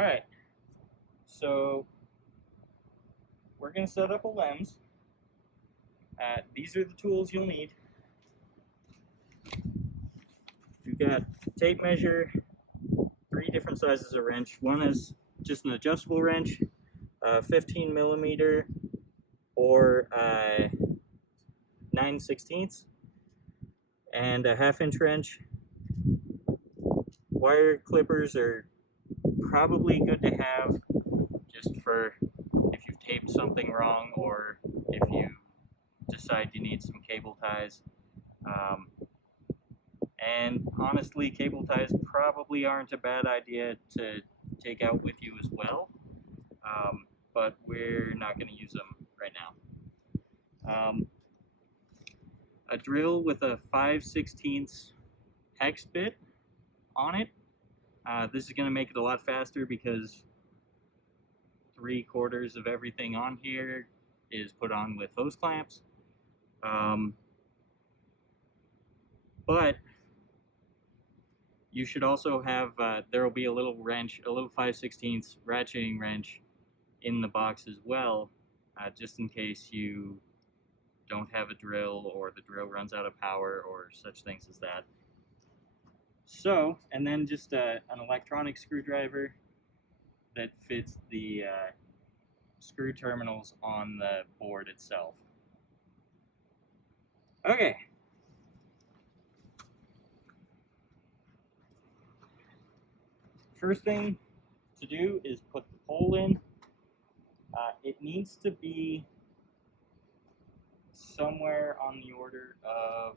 Alright, so we're going to set up a LEMS. These are the tools you'll need. You've got tape measure, 3 different sizes of wrench. One is just an adjustable wrench, 15 millimeter or 9/16, and a 1/2 inch wrench. Wire clippers are probably good to have just for if you've taped something wrong or if you decide you need some cable ties. And honestly, cable ties probably aren't a bad idea to take out with you as well, but we're not going to use them right now. A drill with a 5/16 hex bit on it. This is going to make it a lot faster because 3/4 of everything on here is put on with hose clamps. But you should also have, there will be a little wrench, a little 5/16 ratcheting wrench in the box as well, just in case you don't have a drill or the drill runs out of power or such things as that. So, and then just an electronic screwdriver that fits the screw terminals on the board itself. Okay. First thing to do is put the pole in. It needs to be somewhere on the order of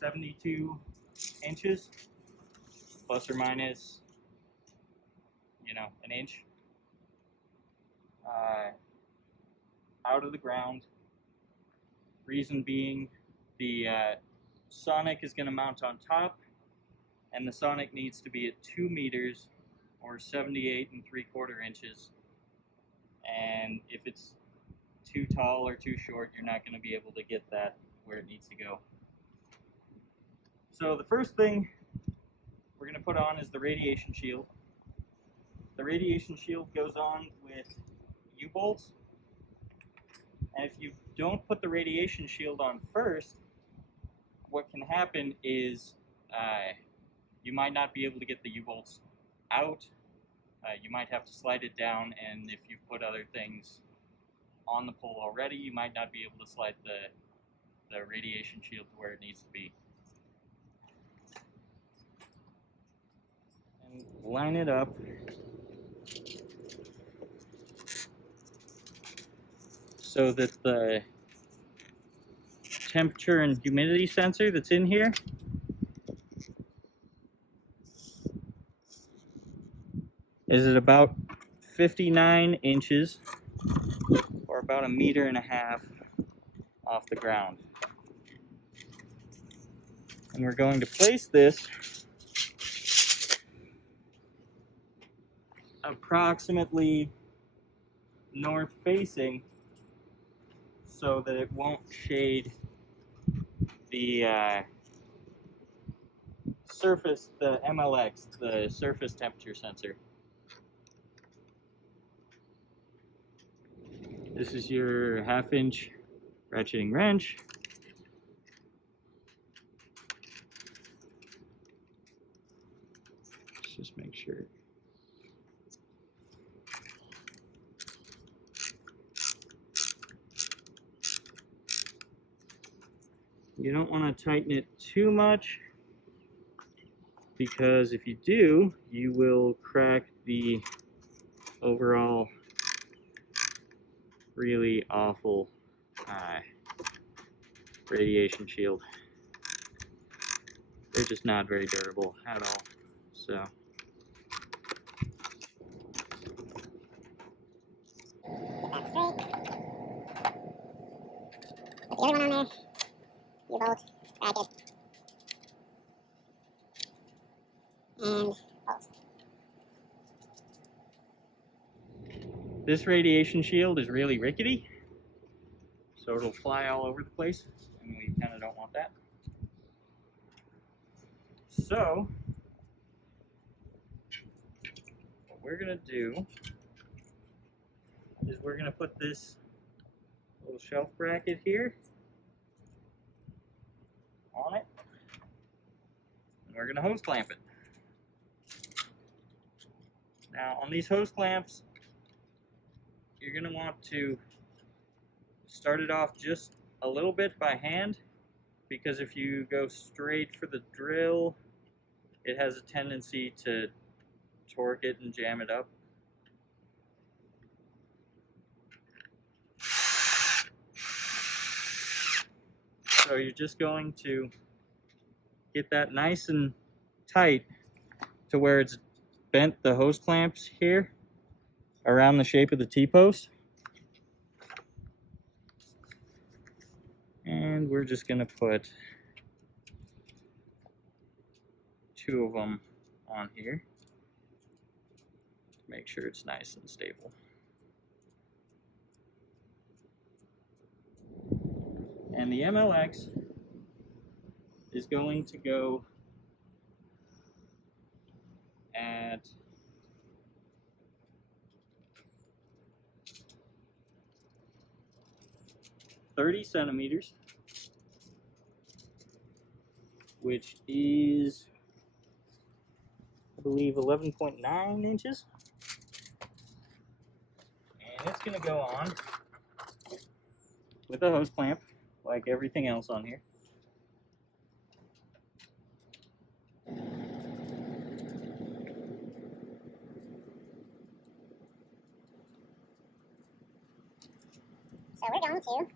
72 inches, plus or minus, an inch, out of the ground. Reason being, the sonic is going to mount on top, and the sonic needs to be at 2 meters or 78 3/4 inches. And if it's too tall or too short, you're not going to be able to get that where it needs to go. So the first thing we're going to put on is the radiation shield. The radiation shield goes on with U-bolts. And if you don't put the radiation shield on first, what can happen is you might not be able to get the U-bolts out. You might have to slide it down, and if you've put other things on the pole already, you might not be able to slide the radiation shield to where it needs to be. And line it up. So that the temperature and humidity sensor that's in here is at about 59 inches or about 1.5 meters off the ground. And we're going to place this approximately north facing so that it won't shade the surface, the MLX, the surface temperature sensor. This is your 1/2 inch ratcheting wrench. Let's just make sure. You don't want to tighten it too much, because if you do, you will crack the overall really awful radiation shield. They're just not very durable at all. So that's straight. Put the other one on there. U-bolt, bracket, and bolt. this radiation shield is really rickety, so so it'll fly all over the place, and we kind of don't want that. So what we're gonna do is we're gonna put this little shelf bracket here on it, and we're gonna hose clamp it. Now on these hose clamps, you're gonna want to start it off just a little bit by hand, because if you go straight for the drill, it has a tendency to torque it and jam it up. So you're just going to get that nice and tight to where it's bent the hose clamps here around the shape of the T-post. And we're just going to put 2 of them on here to make sure it's nice and stable. And the MLX is going to go at 30 centimeters, which is, I believe, 11.9 inches. And it's going to go on with a hose clamp, like everything else on here. So we're going to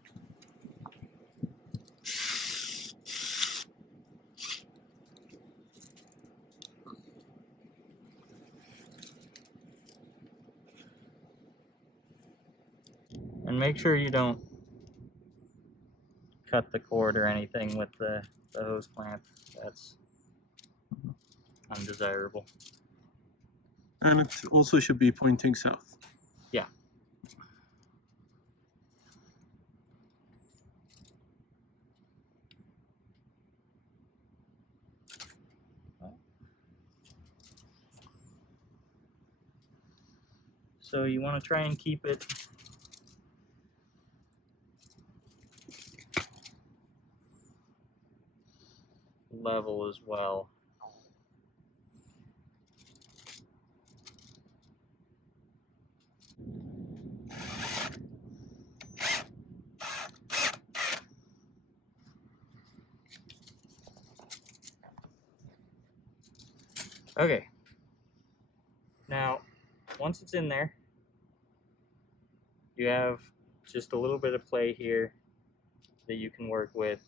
And make sure you don't cut the cord or anything with the hose clamp. That's undesirable. And it also should be pointing south. Yeah. So you want to try and keep it level as well. Okay. Now, once it's in there, you have just a little bit of play here that you can work with.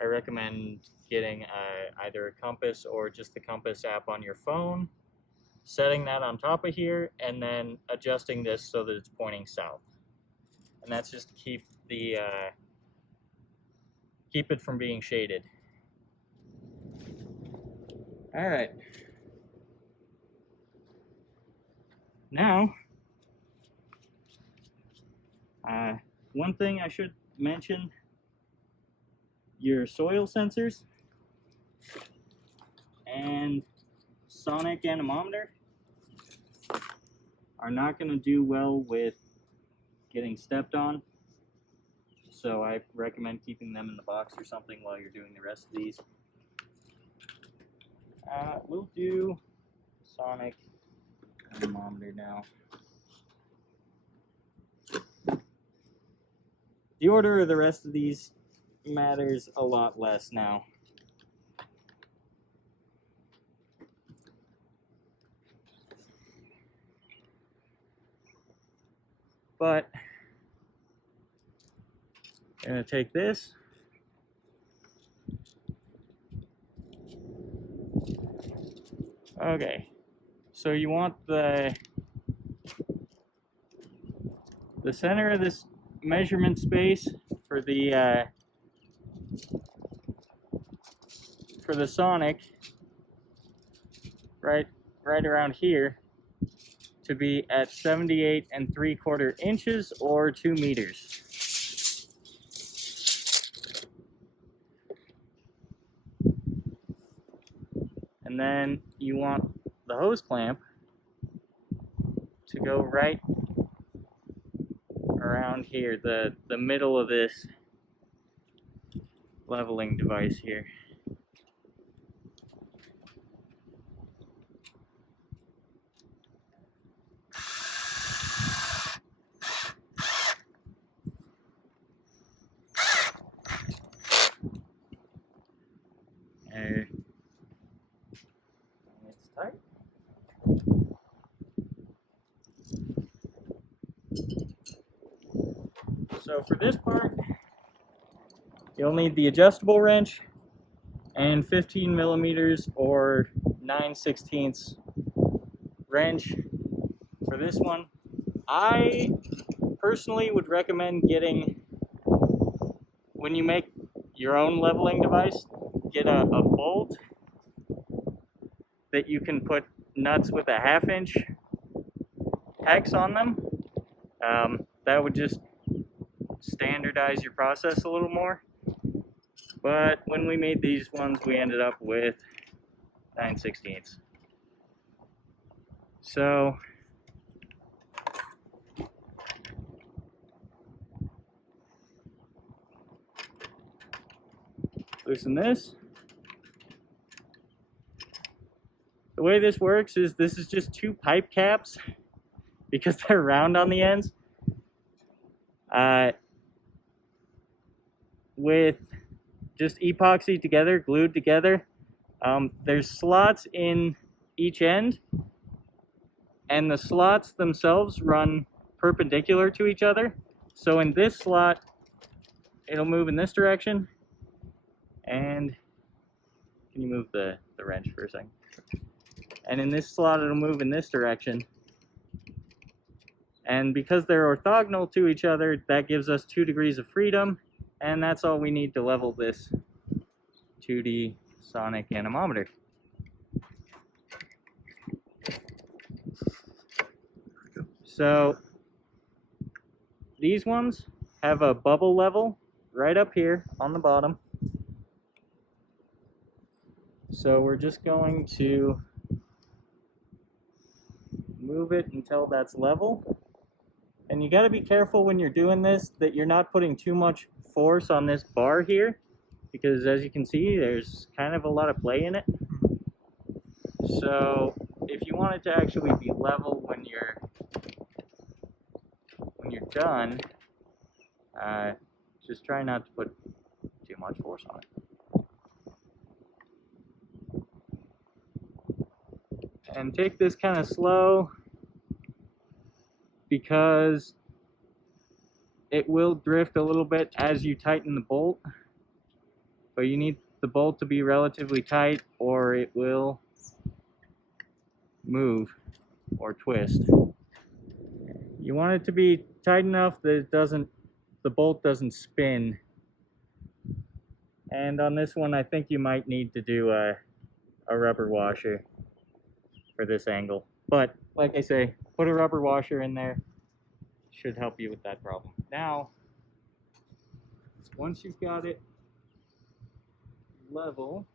I recommend getting either a compass or just the compass app on your phone, setting that on top of here, and then adjusting this so that it's pointing south. And that's just to keep the keep it from being shaded. All right. Now, one thing I should mention, your soil sensors and sonic anemometer are not going to do well with getting stepped on, so I recommend keeping them in the box or something while you're doing the rest of these. We'll do sonic anemometer now. The order of the rest of these matters a lot less now. But I'm going to take this, okay, so you want the center of this measurement space for the sonic right around here, to be at 78 3/4 inches or 2 meters. And then you want the hose clamp to go right around here, the middle of this leveling device here. And it's tight. So for this part, you'll need the adjustable wrench and 15 millimeters or 9/16 wrench for this one. I personally would recommend getting, when you make your own leveling device, get a bolt that you can put nuts with a 1/2 inch hex on them. That would just standardize your process a little more. But when we made these ones, we ended up with 9/16. So loosen this. The way this works is this is just 2 pipe caps because they're round on the ends. With just epoxy together, glued together. There's slots in each end, and the slots themselves run perpendicular to each other. So in this slot, it'll move in this direction. And can you move the wrench for a second? And in this slot, it'll move in this direction. And because they're orthogonal to each other, that gives us 2 degrees of freedom. And that's all we need to level this 2D sonic anemometer. So these ones have a bubble level right up here on the bottom. So we're just going to move it until that's level. And you got to be careful when you're doing this that you're not putting too much force on this bar here, because as you can see, there's kind of a lot of play in it. So if you want it to actually be level when you're done, just try not to put too much force on it. And take this kind of slow, because it will drift a little bit as you tighten the bolt, but you need the bolt to be relatively tight or it will move or twist. You want it to be tight enough that the bolt doesn't spin. And on this one, I think you might need to do a rubber washer for this angle. But like I say, put a rubber washer in there. Should help you with that problem. Now, once you've got it level,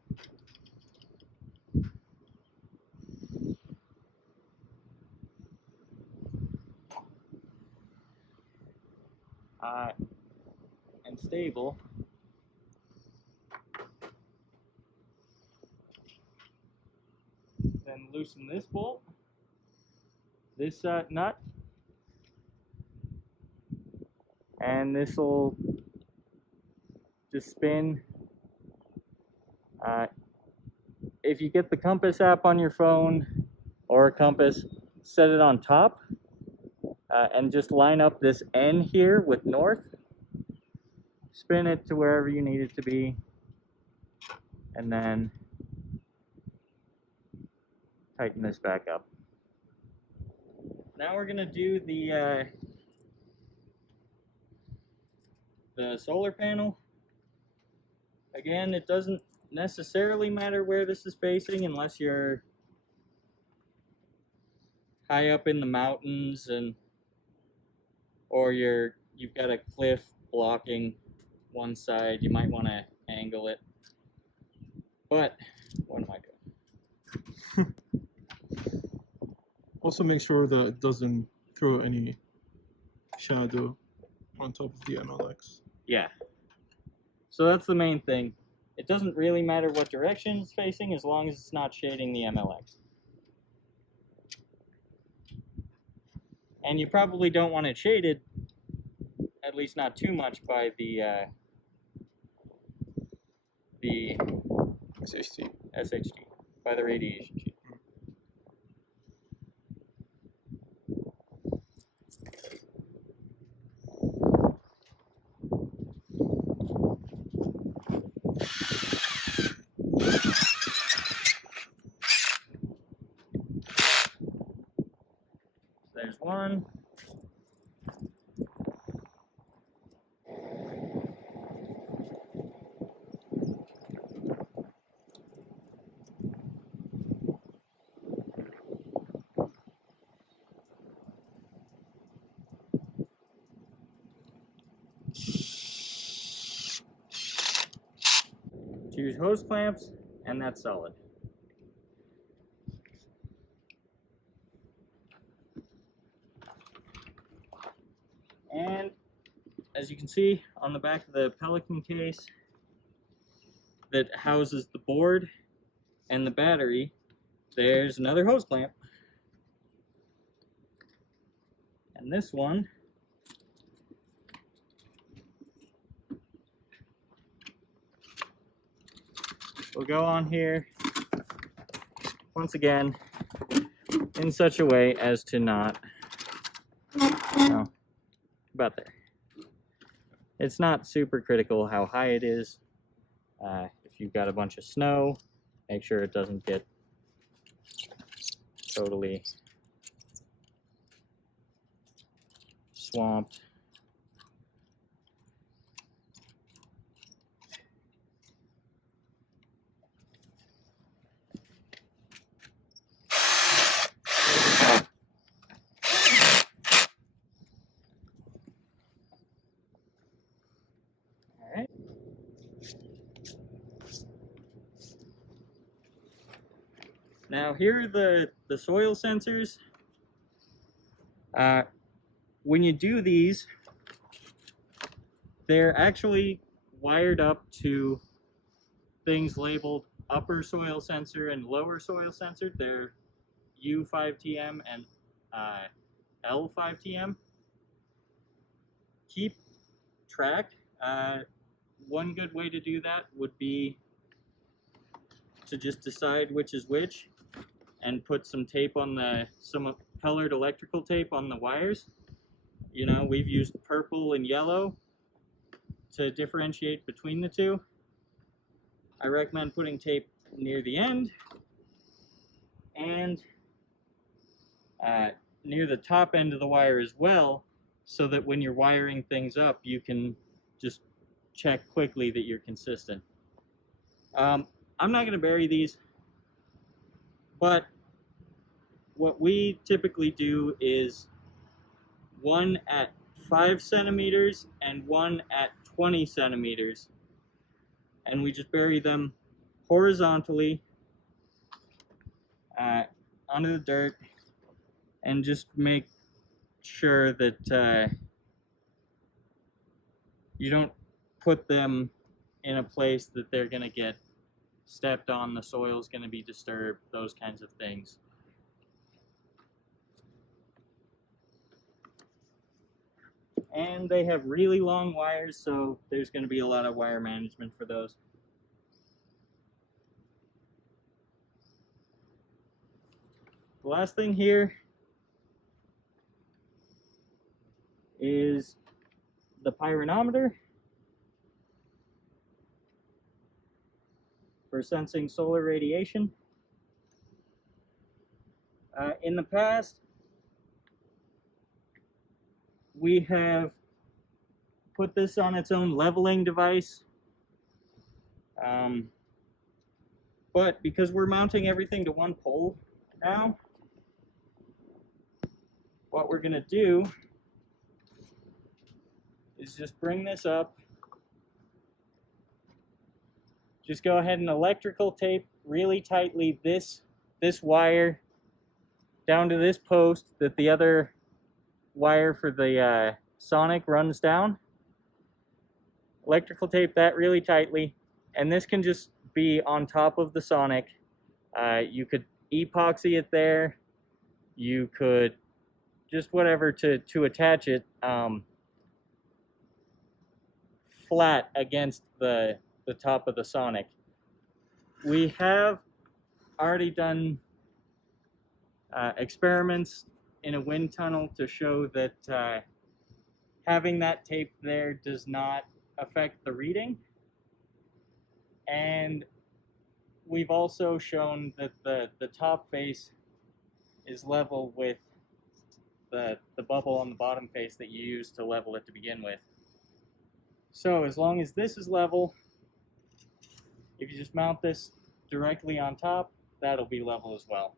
and stable, then loosen this bolt, this nut, and this will just spin. If you get the compass app on your phone or a compass, set it on top and just line up this N here with north. Spin it to wherever you need it to be, and then tighten this back up. Now we're going to do the solar panel. Again, it doesn't necessarily matter where this is facing unless you're high up in the mountains and or you've got a cliff blocking one side, you might want to angle it. But what am I doing? Also make sure that it doesn't throw any shadow on top of the MLX. Yeah. So that's the main thing. It doesn't really matter what direction it's facing as long as it's not shading the MLX. And you probably don't want it shaded, at least not too much, by the SHT, by the radiation shield. There's one. Choose hose clamps, and that's solid. And as you can see on the back of the Pelican case that houses the board and the battery, there's another hose clamp. And this one will go on here once again in such a way as to not, no, about there. It's not super critical how high it is. If you've got a bunch of snow, make sure it doesn't get totally swamped. All right. Now here are the soil sensors. When you do these, they're actually wired up to things labeled upper soil sensor and lower soil sensor. They're U5TM and L5TM. Keep track. One good way to do that would be to just decide which is which and put some tape on some colored electrical tape on the wires. You know, we've used purple and yellow to differentiate between the two. I recommend putting tape near the end and near the top end of the wire as well, so that when you're wiring things up, you can just check quickly that you're consistent. I'm not going to bury these, but what we typically do is one at 5 centimeters and one at 20 centimeters, and we just bury them horizontally onto the dirt and just make sure that you don't put them in a place that they're going to get stepped on, the soil's going to be disturbed, those kinds of things. And they have really long wires, so there's going to be a lot of wire management for those. The last thing here is the pyranometer for sensing solar radiation. In the past, we have put this on its own leveling device, but because we're mounting everything to one pole now, what we're going to do is just bring this up. Just go ahead and electrical tape really tightly this wire down to this post that the other wire for the sonic runs down. Electrical tape that really tightly, and this can just be on top of the sonic. You could epoxy it there. You could just whatever to attach it flat against the top of the sonic. We have already done experiments in a wind tunnel to show that having that tape there does not affect the reading, and we've also shown that the top face is level with the bubble on the bottom face that you use to level it to begin with. So as long as this is level, if you just mount this directly on top, that'll be level as well.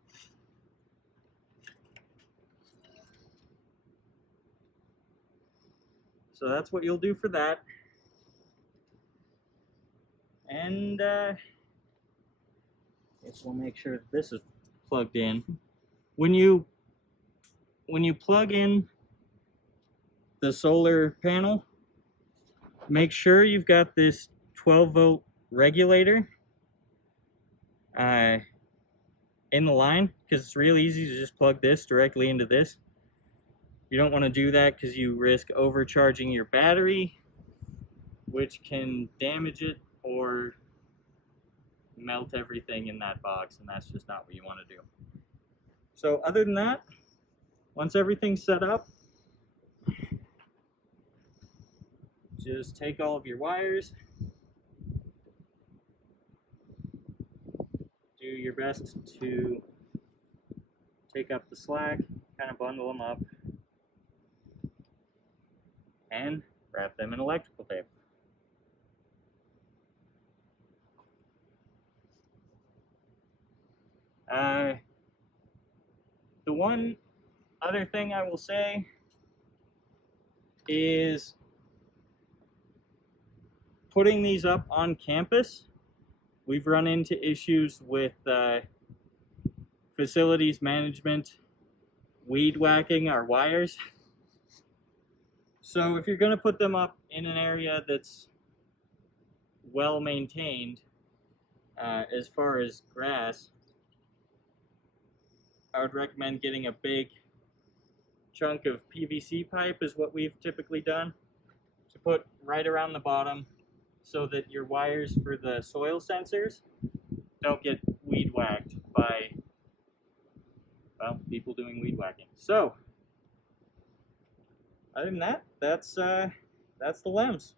So that's what you'll do for that. And I guess we'll make sure that this is plugged in. When you plug in the solar panel, make sure you've got this 12-volt regulator in the line, because it's really easy to just plug this directly into this. You don't want to do that because you risk overcharging your battery, which can damage it or melt everything in that box, and that's just not what you want to do. So other than that, once everything's set up, just take all of your wires, do your best to take up the slack, kind of bundle them up, and wrap them in electrical tape. The one other thing I will say is putting these up on campus, we've run into issues with facilities management weed whacking our wires. So if you're going to put them up in an area that's well maintained, as far as grass, I would recommend getting a big chunk of PVC pipe is what we've typically done, to put right around the bottom so that your wires for the soil sensors don't get weed whacked by, well, people doing weed whacking. So other than that, that's the LEMS.